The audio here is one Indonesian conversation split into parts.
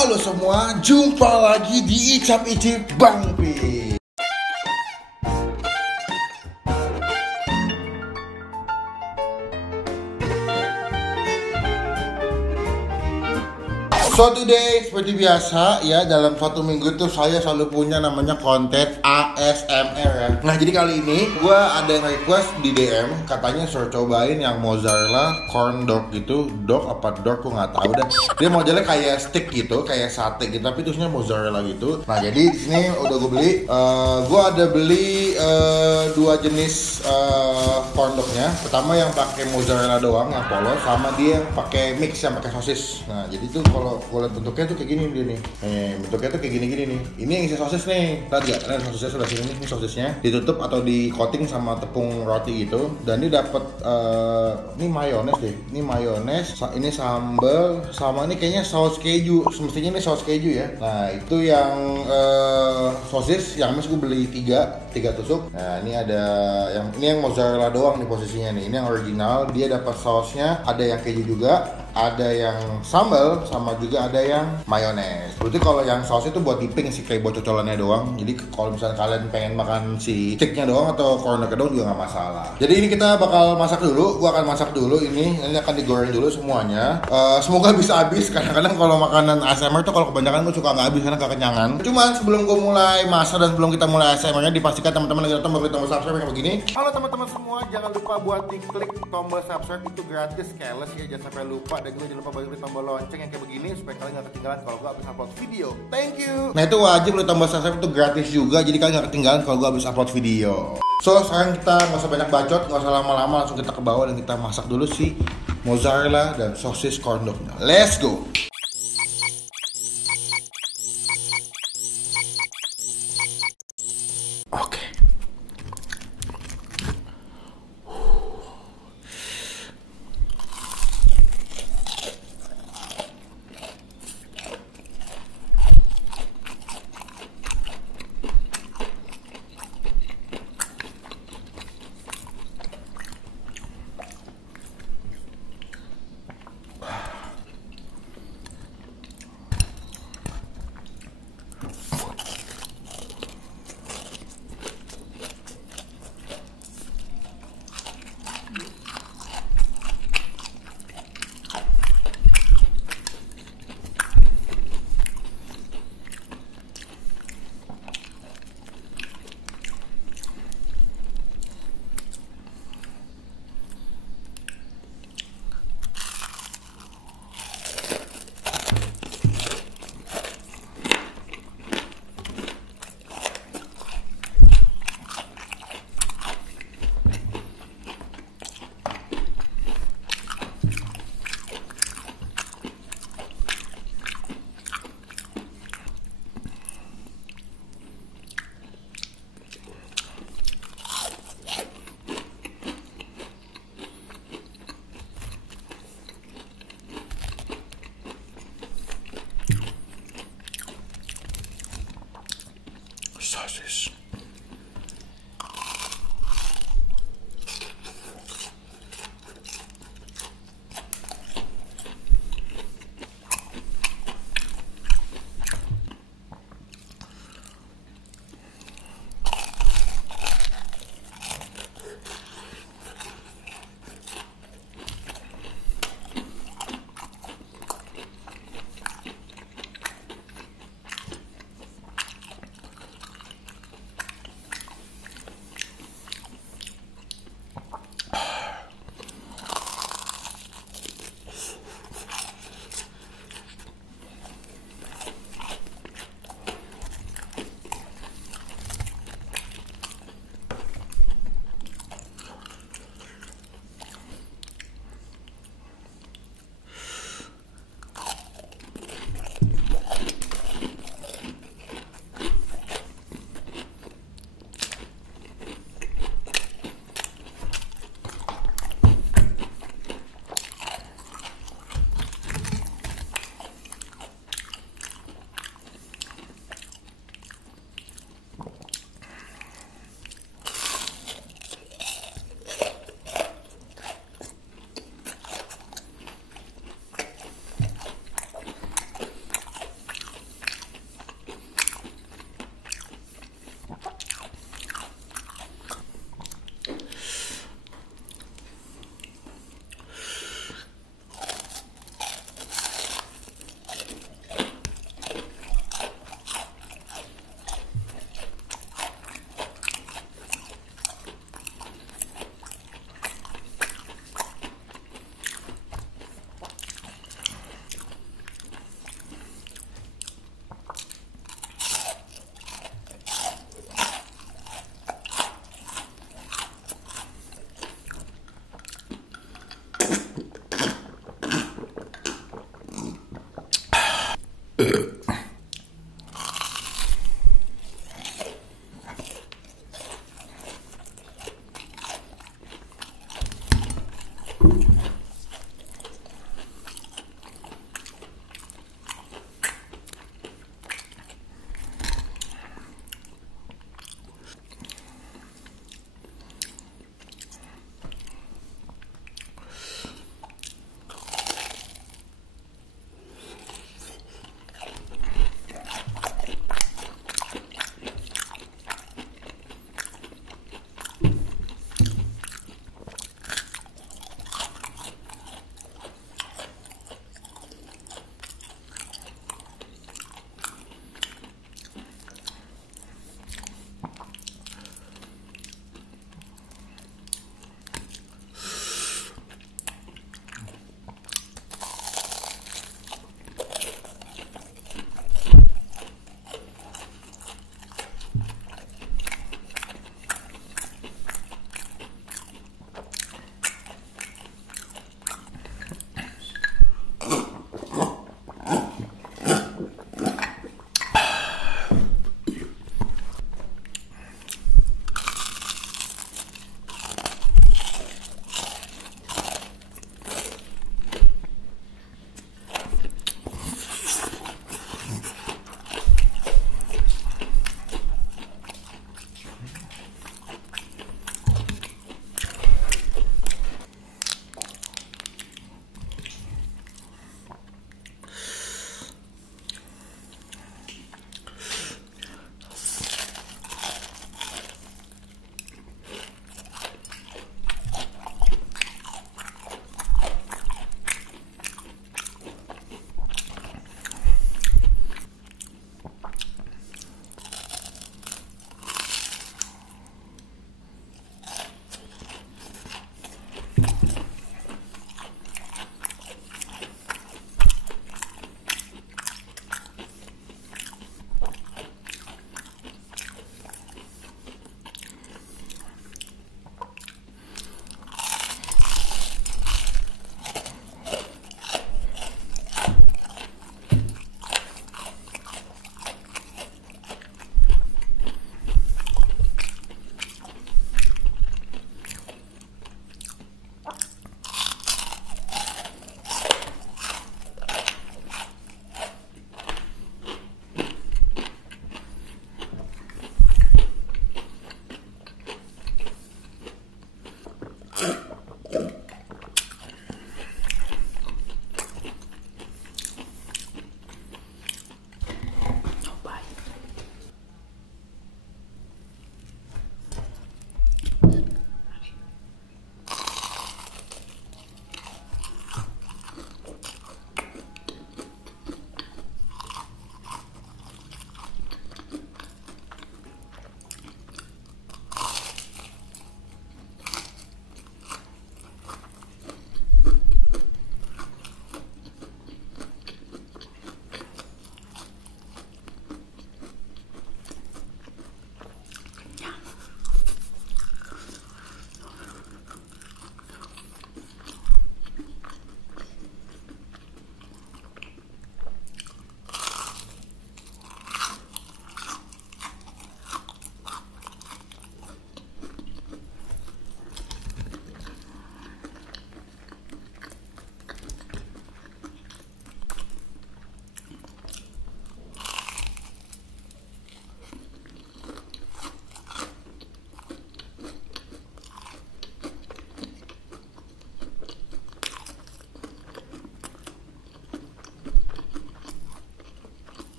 Halo semua, jumpa lagi di Icap-Icip Bang Pi. So today, seperti biasa ya, dalam satu minggu tuh saya selalu punya namanya konten ASMR ya. Nah jadi kali ini gue ada yang request di DM, katanya suruh cobain yang mozzarella corn dog gitu. Dog apa dog gue nggak tahu deh. Dia modelnya kayak stick gitu, kayak sate gitu, tapi terusnya mozzarella gitu. Nah jadi di sini udah gue beli. Gue ada beli dua jenis corn dognya. Pertama yang pakai mozzarella doang, yang polos, sama dia yang pakai mix yang pakai sosis. Nah jadi tuh kalau gue lihat bentuknya tuh kayak gini dia nih. Bentuknya tuh kayak gini-gini nih. Ini yang isi sosis nih. Lihat gak? Nah, sosisnya sudah sini nih. Ini sosisnya ditutup atau di coating sama tepung roti gitu. Dan ini dapat ini mayones deh. Ini mayones. Ini sambal sama ini kayaknya saus keju. Semestinya ini saus keju ya. Nah itu yang sosis. Yang mes gue beli 3 tusuk. Nah ini ada ini yang mozzarella doang nih posisinya nih. Ini yang original. Dia dapat sausnya. Ada yang keju juga. Ada yang sambal sama juga ada yang mayones. Berarti kalau yang saus itu buat dipping sih, kayak buat cocolannya doang. Jadi kalau misalnya kalian pengen makan si sticknya doang atau corn dog doang juga nggak masalah. Jadi ini kita bakal masak dulu. Gua akan masak dulu ini akan digoreng dulu semuanya. Semoga bisa habis. Kadang-kadang kalau makanan ASMR tuh kalau kebanyakan gue suka nggak habis karena kekenyangan. Cuman sebelum gue mulai masak dan sebelum kita mulai ASMR-nya, dipastikan teman-teman lagi nonton klik tombol subscribe kayak begini. Halo teman-teman semua, jangan lupa buat diklik tombol subscribe, itu gratis, keles ya, jangan sampai lupa. Dan juga jangan lupa bagi tombol lonceng yang kayak begini supaya kalian gak ketinggalan kalau gue habis upload video. Thank you. Nah itu wajib, lu tombol subscribe itu gratis juga, jadi kalian gak ketinggalan kalau gue habis upload video. So sekarang kita gak usah banyak bacot, gak usah lama-lama, langsung kita ke bawah dan kita masak dulu si mozzarella dan sosis corn dognya. Let's go. Oke. Sosis.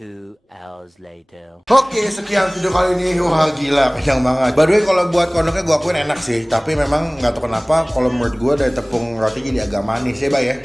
2 hours later. Oke, sekian video kali ini. Wah gila, kenyang banget. By the way, kalau buat kondoknya gue akuin enak sih. Tapi memang nggak tahu kenapa, kalau menurut gue dari tepung roti jadi agak manis ya, Bay ya.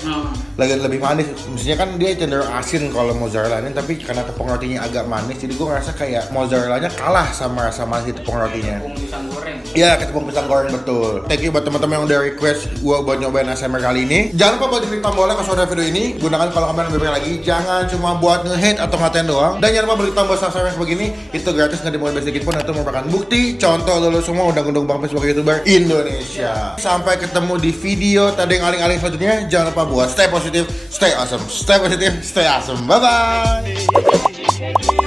Lagi lebih manis. Mestinya kan dia cenderung asin kalau mozzarella ini, tapi karena tepung rotinya agak manis, jadi gue ngerasa kayak mozzarellanya kalah sama rasa manis tepung rotinya. Tepung pisang goreng. Iya, tepung pisang goreng betul. Thank you buat teman-teman yang udah request gue buat nyobain ASMR kali ini. Jangan lupa buat klik tombol like kalau sudah video ini. Gunakan kalau kalian lebih banyak lagi. Jangan cuma buat nge-hate atau ngatain doang. Dan jangan lupa beli tombol subscribe begini. Itu gratis, nggak dimulai sedikit pun. Itu merupakan bukti contoh lulus semua undang-undang Bang sebagai YouTuber Indonesia. Sampai ketemu di video tadi yang aling-aling selanjutnya. Jangan lupa buat stay positif, stay awesome, stay positif, stay awesome. Bye bye.